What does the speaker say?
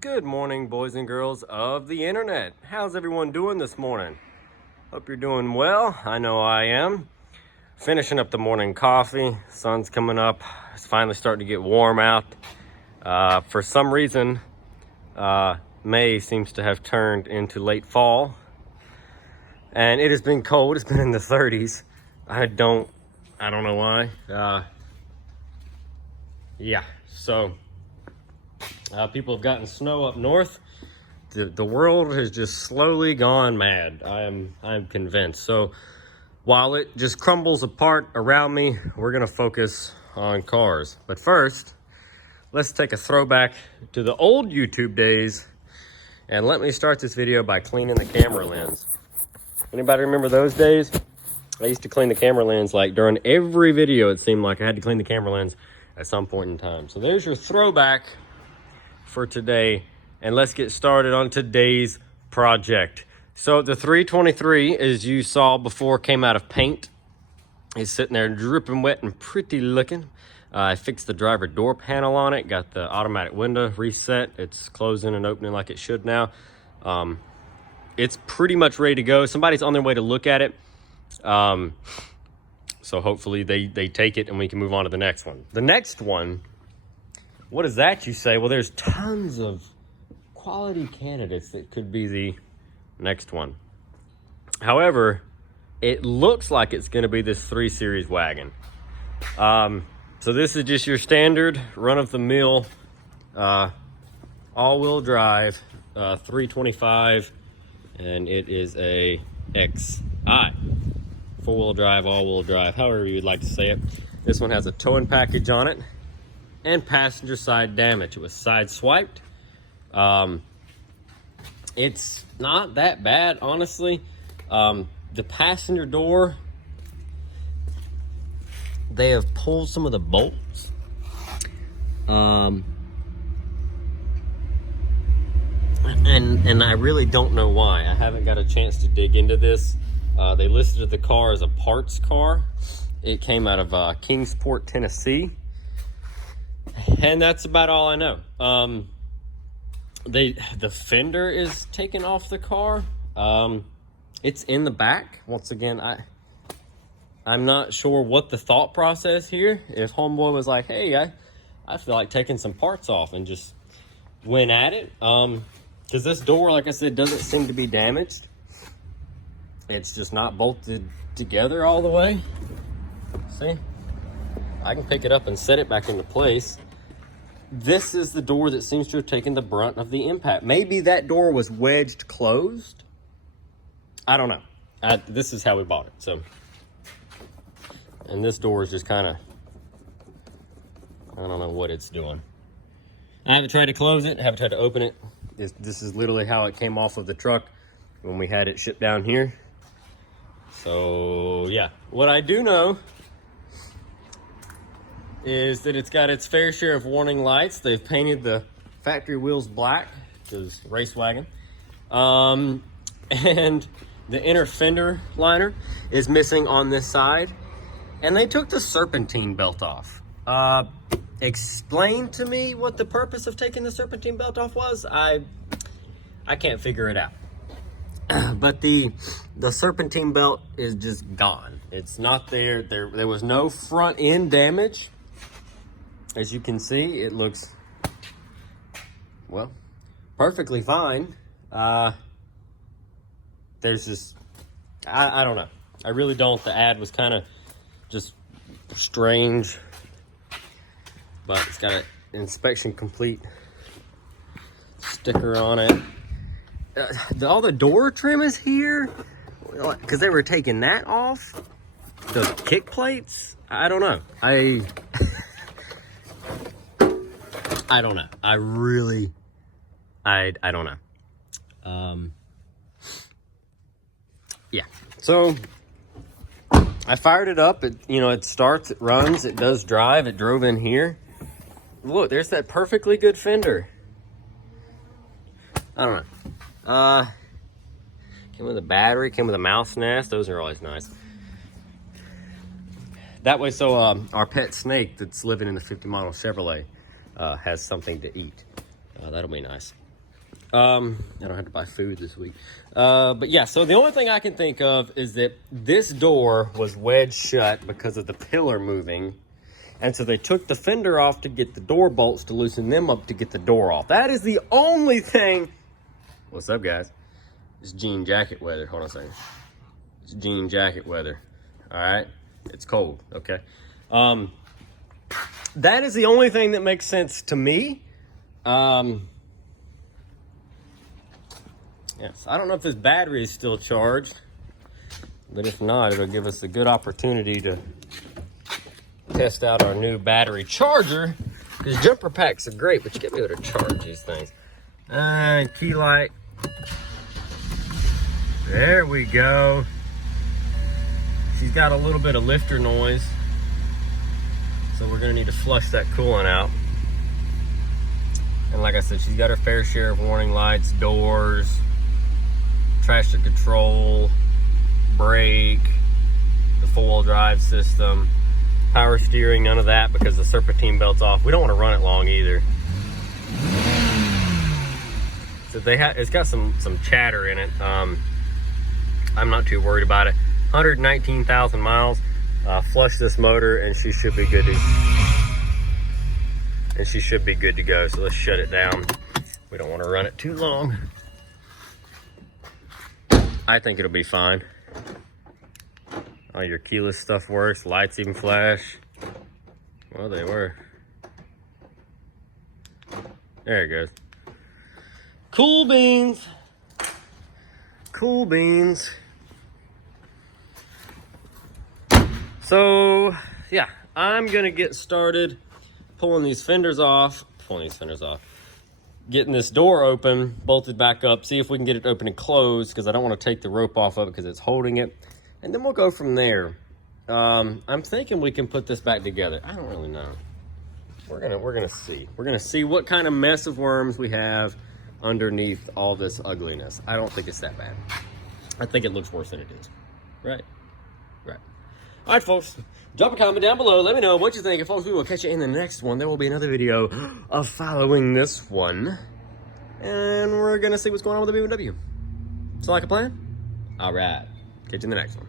Good morning, boys and girls of the internet. How's everyone doing this morning? Hope you're doing well. I know I am. Finishing up the morning coffee. Sun's coming up. It's finally starting to get warm out. For some reason, May seems to have turned into late fall. And it has been cold. It's been in the 30s. I don't know why. So people have gotten snow up north. The world has just slowly gone mad. I'm convinced. So while it just crumbles apart around me, we're gonna focus on cars. But first, let's take a throwback to the old YouTube days, and let me start this video by cleaning the camera lens. Anybody remember those days? I used to clean the camera lens like during every video. It seemed like I had to clean the camera lens at some point in time. So there's your throwback for today, and let's get started on today's project. So the 323, as you saw before, came out of paint. It's sitting there dripping wet and pretty looking. I fixed the driver door panel on it, got the automatic window reset. It's closing and opening like it should now. It's pretty much ready to go. Somebody's on their way to look at it. So hopefully they take it and we can move on to the next one. The next one, what is that, you say? Well, there's tons of quality candidates that could be the next one. However, it looks like it's going to be this 3 Series wagon. So this is just your standard run-of-the-mill all-wheel drive 325, and it is a XI. Four-wheel drive, all-wheel drive, however you'd like to say it. This one has a towing package on it and passenger side damage. It was side swiped. It's not that bad, honestly. The passenger door, they have pulled some of the bolts. And I really don't know why. I haven't got a chance to dig into this. They listed the car as a parts car. It came out of Kingsport, Tennessee. And that's about all I know. The fender is taken off the car. It's in the back. Once again, I'm not sure what the thought process here. If homeboy was like, hey, I feel like taking some parts off, and just went at it. Because this door, like I said, doesn't seem to be damaged. It's just not bolted together all the way. See? I can pick it up and set it back into place. This is the door that seems to have taken the brunt of the impact. Maybe that door was wedged closed. I don't know. This is how we bought it. So, and this door is just kind of, I don't know what it's doing. I haven't tried to close it. I haven't tried to open it. This is literally how it came off of the truck when we had it shipped down here. So yeah, what I do know is that it's got its fair share of warning lights. They've painted the factory wheels black, because race wagon. And the inner fender liner is missing on this side. And they took the serpentine belt off. Explain to me what the purpose of taking the serpentine belt off was. I can't figure it out. But the serpentine belt is just gone. It's not there. There was no front end damage. As you can see, it looks, well, perfectly fine. There's just, I don't know. I really don't. The ad was kind of just strange. But it's got an inspection complete sticker on it. All the door trim is here, because they were taking that off. The kick plates, I don't know. I don't know. I really, I don't know. Yeah. So I fired it up. It starts, it runs, it does drive. It drove in here. Look, there's that perfectly good fender. I don't know. Came with a battery, came with a mouse nest. Those are always nice. That way, so our pet snake that's living in the 50 model Chevrolet has something to eat. That'll be nice. I don't have to buy food this week. But yeah, so the only thing I can think of is that this door was wedged shut because of the pillar moving. And so they took the fender off to get the door bolts to loosen them up to get the door off. That is the only thing. What's up, guys? It's jean jacket weather. Hold on a second. It's jean jacket weather. All right? It's cold, okay? That is the only thing that makes sense to me. Yes, I don't know if this battery is still charged, but if not, it'll give us a good opportunity to test out our new battery charger, because jumper packs are great, but you gotta be able to charge these things. And key light. There we go. She's got a little bit of lifter noise, so we're gonna need to flush that coolant out. And like I said, she's got her fair share of warning lights, doors, traction control, brake, the 4-wheel drive system, power steering, none of that because the serpentine belt's off. We don't want to run it long either. So it's got some chatter in it. I'm not too worried about it. 119,000 miles. Flush this motor and she should be good to go. So let's shut it down. We don't want to run it too long. I think it'll be fine. Oh, your keyless stuff works. Lights even flash. Well, they were. There it goes. Cool beans. Cool beans. So, yeah, I'm gonna get started pulling these fenders off. Getting this door open, bolted back up, see if we can get it open and closed, because I don't want to take the rope off of it because it's holding it. And then we'll go from there. I'm thinking we can put this back together. I don't really know. We're gonna see. We're gonna see what kind of mess of worms we have underneath all this ugliness. I don't think it's that bad. I think it looks worse than it is. Right? Right. All right, folks. Drop a comment down below. Let me know what you think. And folks, we will catch you in the next one. There will be another video of following this one. And we're gonna see what's going on with the BMW. So like a plan? All right. Catch you in the next one.